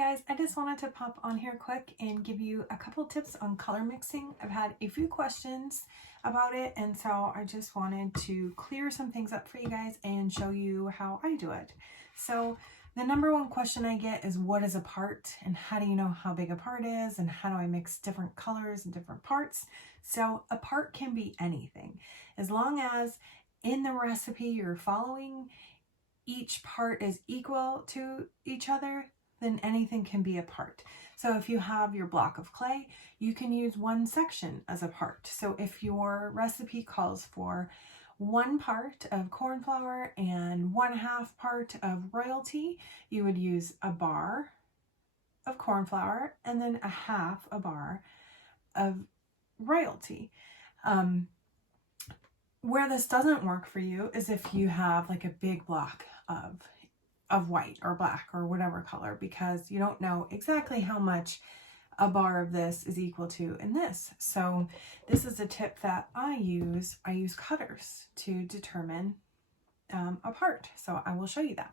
guys, I just wanted to pop on here quick and give you a couple tips on color mixing. I've had a few questions about it, and so I just wanted to clear some things up for you guys and show you how I do it. So the number one question I get is, what is a part, and how do you know how big a part is, and how do I mix different colors and different parts? So a part can be anything, as long as in the recipe you're following each part is equal to each other, then anything can be a part. So if you have your block of clay, you can use one section as a part. So if your recipe calls for 1 part of corn flour and 1/2 part of royalty, you would use a bar of corn flour and then 1/2 a bar of royalty. Where this doesn't work for you is if you have like a big block of white or black or whatever color, because you don't know exactly how much a bar of this is equal to in this. So this is a tip that I use. I use cutters to determine a part. So I will show you that.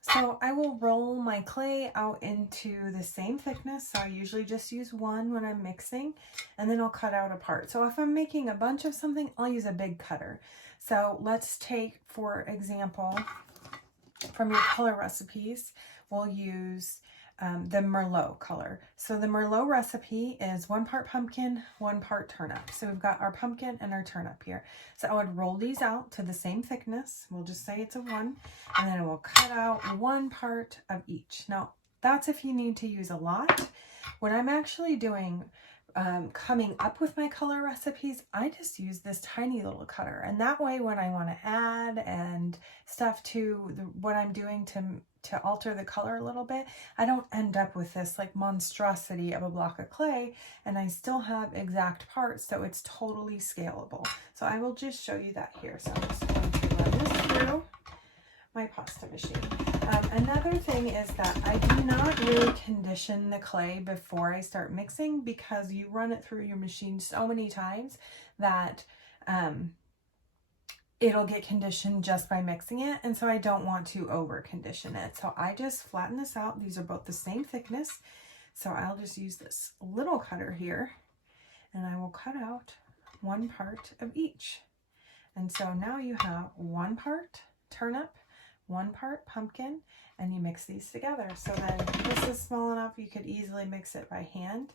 So I will roll my clay out into the same thickness. So I usually just use one when I'm mixing, and then I'll cut out a part. So if I'm making a bunch of something, I'll use a big cutter. So let's take, for example, from your color recipes, we'll use the Merlot color. So the Merlot recipe is 1 part pumpkin, 1 part turnip. So we've got our pumpkin and our turnip here. So I would roll these out to the same thickness. We'll just say it's a 1, and then we'll cut out 1 part of each. Now that's if you need to use a lot. When I'm actually doing coming up with my color recipes, I just use this tiny little cutter, and that way when I want to add and stuff to what I'm doing to alter the color a little bit, I don't end up with this like monstrosity of a block of clay, and I still have exact parts, so it's totally scalable. So I will just show you that here. So I'm just going to run this through my pasta machine. Another thing is that I do not really condition the clay before I start mixing, because you run it through your machine so many times that it'll get conditioned just by mixing it, and so I don't want to over condition it. So I just flatten this out. These are both the same thickness, so I'll just use this little cutter here, and I will cut out 1 part of each. And so now you have 1 part turnip, 1 part pumpkin, and you mix these together. So then this is small enough you could easily mix it by hand,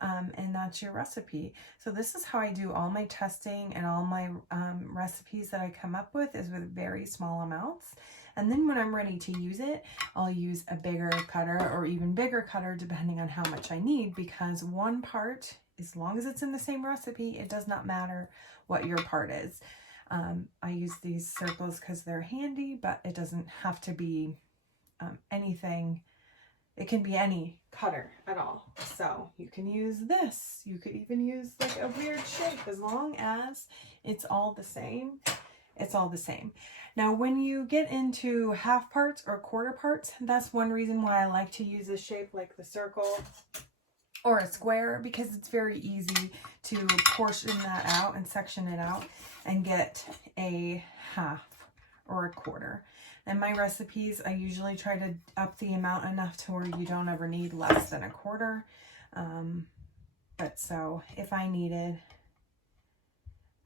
and that's your recipe. So this is how I do all my testing, and all my recipes that I come up with is with very small amounts. And then when I'm ready to use it, I'll use a bigger cutter or even bigger cutter depending on how much I need, because 1 part, as long as it's in the same recipe, it does not matter what your part is. I use these circles because they're handy, but it doesn't have to be anything. It can be any cutter at all. So you can use this. You could even use like a weird shape, as long as it's all the same. It's all the same. Now, when you get into half parts or quarter parts, that's one reason why I like to use a shape like the circle or a square, because it's very easy to portion that out and section it out and get a half or a quarter. In my recipes, I usually try to up the amount enough to where you don't ever need less than a quarter. But so if I needed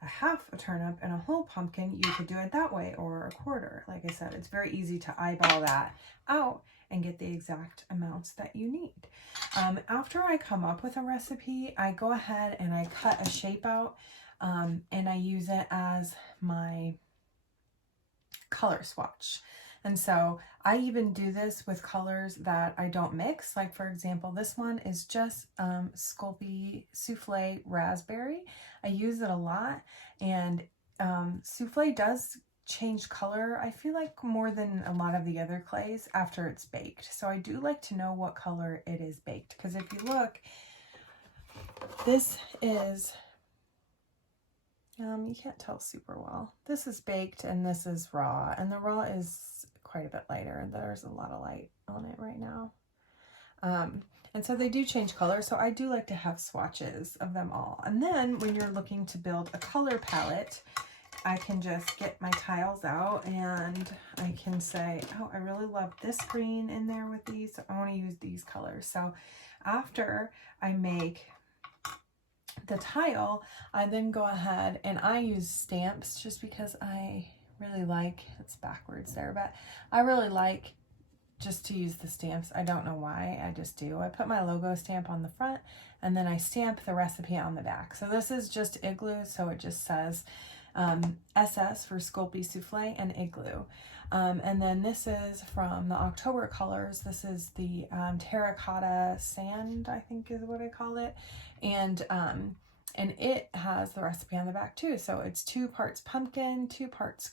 a half a turnip and a whole pumpkin, you could do it that way, or a quarter. Like I said, it's very easy to eyeball that out and get the exact amounts that you need. After I come up with a recipe, I go ahead and I cut a shape out, and I use it as my color swatch. And so I even do this with colors that I don't mix. Like for example, this one is just Sculpey Souffle Raspberry. I use it a lot, and souffle does change color, I feel like, more than a lot of the other clays after it's baked. So I do like to know what color it is baked, because if you look, this is you can't tell super well. This is baked and this is raw, and the raw is quite a bit lighter, and there's a lot of light on it right now. And so they do change color, so I do like to have swatches of them all. And then when you're looking to build a color palette, I can just get my tiles out and I can say, oh, I really love this green in there with these. So I want to use these colors. So after I make the tile, I then go ahead and I use stamps just because I really like, it's backwards there, but I really like just to use the stamps. I don't know why, I just do. I put my logo stamp on the front and then I stamp the recipe on the back. So this is just Igloo, so it just says SS for Sculpey Souffle and Igloo. And then this is from the October colors. This is the terracotta sand, I think is what I call it. And it has the recipe on the back too. So it's 2 parts pumpkin, 2 parts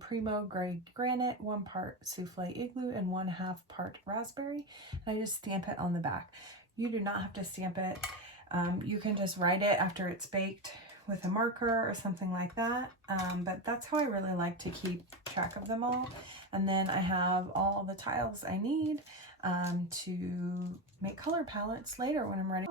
Primo gray granite, 1 part souffle igloo, and 1/2 part raspberry. And I just stamp it on the back. You do not have to stamp it. You can just write it after it's baked with a marker or something like that. But that's how I really like to keep track of them all. And then I have all the tiles I need to make color palettes later when I'm ready.